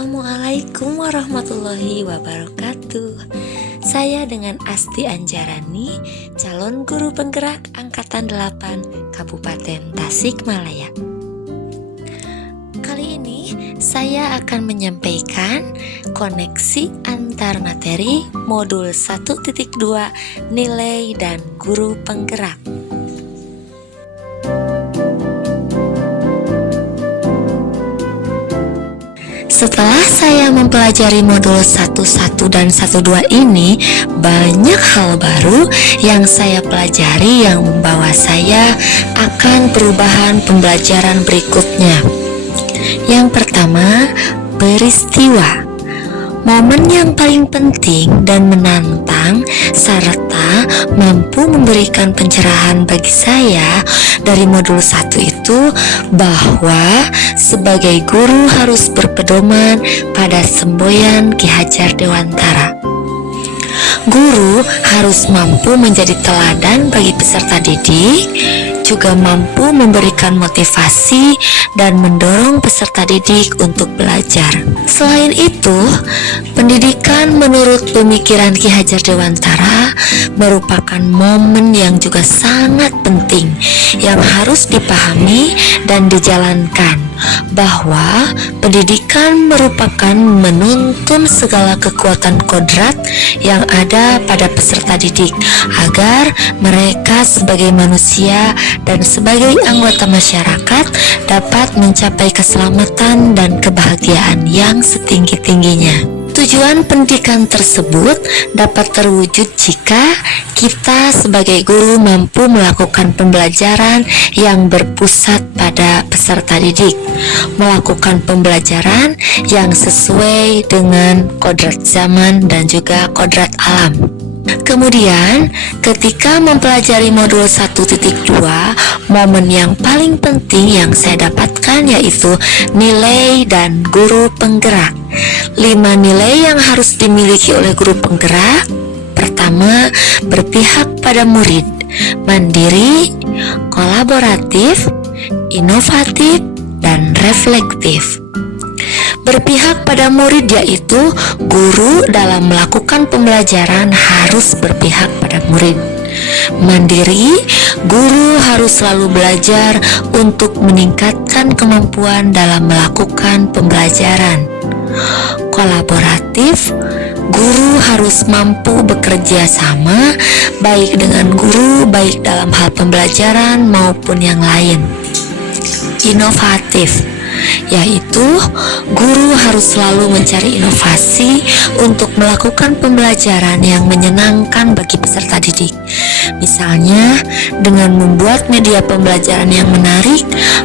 Assalamualaikum warahmatullahi wabarakatuh. Saya dengan Asti Anjarani, calon guru penggerak Angkatan 8 Kabupaten Tasikmalaya. Kali ini saya akan menyampaikan koneksi antar materi modul 1.2 nilai dan guru penggerak. Setelah saya mempelajari modul 1.1 dan 1.2 ini, banyak hal baru yang saya pelajari yang membawa saya akan perubahan pembelajaran berikutnya. Yang pertama, peristiwa. Momen yang paling penting dan menantang serta mampu memberikan pencerahan bagi saya dari modul 1 itu bahwa sebagai guru harus berpedoman pada semboyan Ki Hajar Dewantara. Guru harus mampu menjadi teladan bagi peserta didik, juga mampu memberikan motivasi dan mendorong peserta didik untuk belajar. Selain itu, pendidikan menurut pemikiran Ki Hajar Dewantara merupakan momen yang juga sangat penting yang harus dipahami dan dijalankan, bahwa pendidikan merupakan menuntun segala kekuatan kodrat yang ada pada peserta didik agar mereka sebagai manusia dan sebagai anggota masyarakat dapat mencapai keselamatan dan kebahagiaan yang setinggi-tingginya. Tujuan pendidikan tersebut dapat terwujud jika kita sebagai guru mampu melakukan pembelajaran yang berpusat pada peserta didik, melakukan pembelajaran yang sesuai dengan kodrat zaman dan juga kodrat alam. Kemudian, ketika mempelajari modul 1.2, momen yang paling penting yang saya dapatkan yaitu nilai dan guru penggerak. 5 nilai yang harus dimiliki oleh guru penggerak. Pertama, berpihak pada murid, mandiri, kolaboratif, inovatif, dan reflektif. Berpihak pada murid yaitu guru dalam melakukan pembelajaran harus berpihak pada murid. Mandiri, guru harus selalu belajar untuk meningkatkan kemampuan dalam melakukan pembelajaran. Kolaboratif, guru harus mampu bekerja sama baik dengan guru baik dalam hal pembelajaran maupun yang lain. Inovatif, yaitu guru harus selalu mencari inovasi untuk melakukan pembelajaran yang menyenangkan bagi peserta didik. Misalnya dengan membuat media pembelajaran yang menarik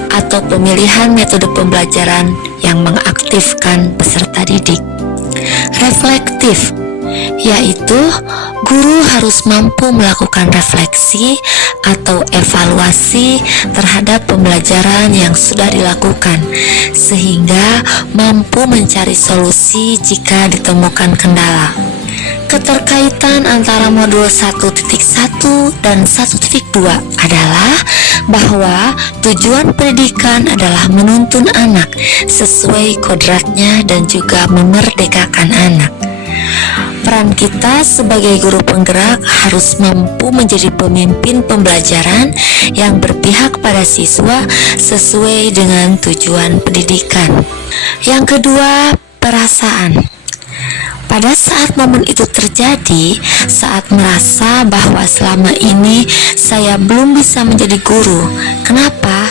atau pemilihan metode pembelajaran yang mengaktifkan peserta didik. Reflektif, yaitu guru harus mampu melakukan refleksi atau evaluasi terhadap pembelajaran yang sudah dilakukan sehingga mampu mencari solusi jika ditemukan kendala. Keterkaitan antara modul 1.1 dan 1.2 adalah bahwa tujuan pendidikan adalah menuntun anak sesuai kodratnya dan juga memerdekakan anak. Peran kita sebagai guru penggerak harus mampu menjadi pemimpin pembelajaran yang berpihak pada siswa sesuai dengan tujuan pendidikan. Yang kedua, perasaan. Pada saat momen itu terjadi, saat merasa bahwa selama ini saya belum bisa menjadi guru. Kenapa?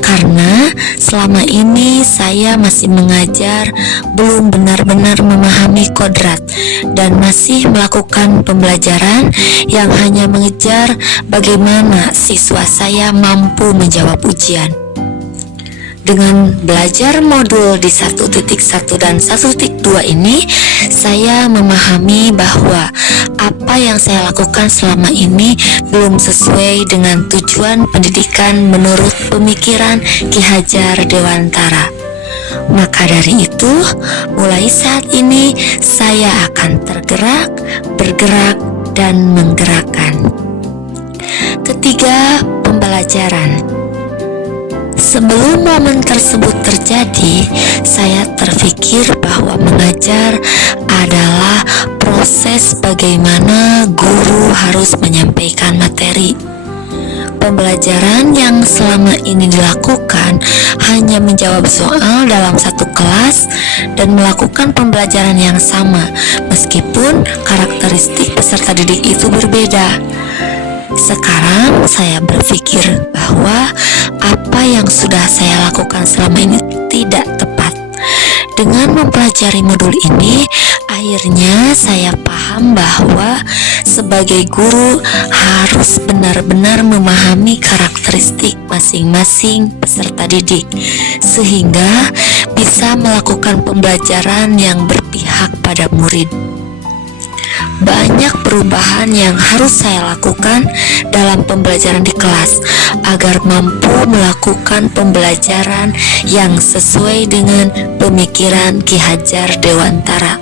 Karena selama ini saya masih mengajar, belum benar-benar memahami kodrat, dan masih melakukan pembelajaran yang hanya mengejar bagaimana siswa saya mampu menjawab ujian. Dengan belajar modul di 1.1 dan 1.2 ini, saya memahami bahwa apa yang saya lakukan selama ini belum sesuai dengan tujuan pendidikan menurut pemikiran Ki Hajar Dewantara. Maka dari itu, mulai saat ini saya akan tergerak, bergerak, dan menggerakkan. Ketiga, pembelajaran. Sebelum momen tersebut terjadi, saya terpikir bahwa mengajar adalah proses bagaimana guru harus menyampaikan materi. Pembelajaran yang selama ini dilakukan hanya menjawab soal dalam satu kelas dan melakukan pembelajaran yang sama, meskipun karakteristik peserta didik itu berbeda. Sekarang saya berpikir bahwa apa yang sudah saya lakukan selama ini tidak tepat. Dengan mempelajari modul ini, akhirnya saya paham bahwa sebagai guru harus benar-benar memahami karakteristik masing-masing peserta didik, sehingga bisa melakukan pembelajaran yang berpihak pada murid. Banyak perubahan yang harus saya lakukan dalam pembelajaran di kelas agar mampu melakukan pembelajaran yang sesuai dengan pemikiran Ki Hajar Dewantara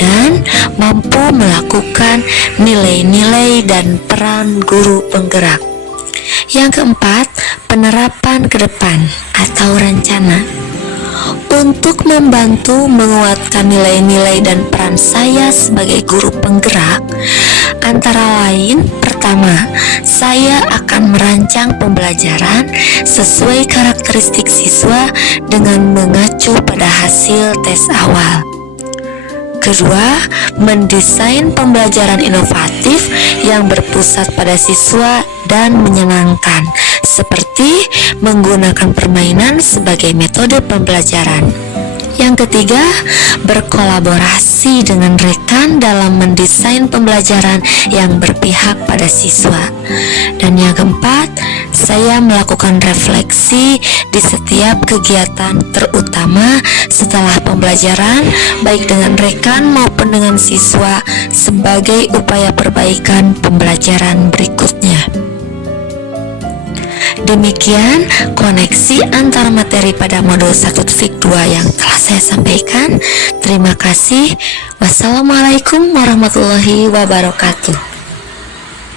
dan mampu melakukan nilai-nilai dan peran guru penggerak. Yang keempat, penerapan ke depan atau rencana. Untuk membantu menguatkan nilai-nilai dan peran saya sebagai guru penggerak, antara lain, pertama, saya akan merancang pembelajaran sesuai karakteristik siswa dengan mengacu pada hasil tes awal. Kedua, mendesain pembelajaran inovatif yang berpusat pada siswa dan menyenangkan, seperti menggunakan permainan sebagai metode pembelajaran. Yang ketiga, berkolaborasi dengan rekan dalam mendesain pembelajaran yang berpihak pada siswa. Dan yang keempat, saya melakukan refleksi di setiap kegiatan, terutama setelah pembelajaran, baik dengan rekan maupun dengan siswa, sebagai upaya perbaikan pembelajaran berikutnya. Demikian koneksi antara materi pada modul 1.2 yang telah saya sampaikan. Terima kasih. Wassalamualaikum warahmatullahi wabarakatuh.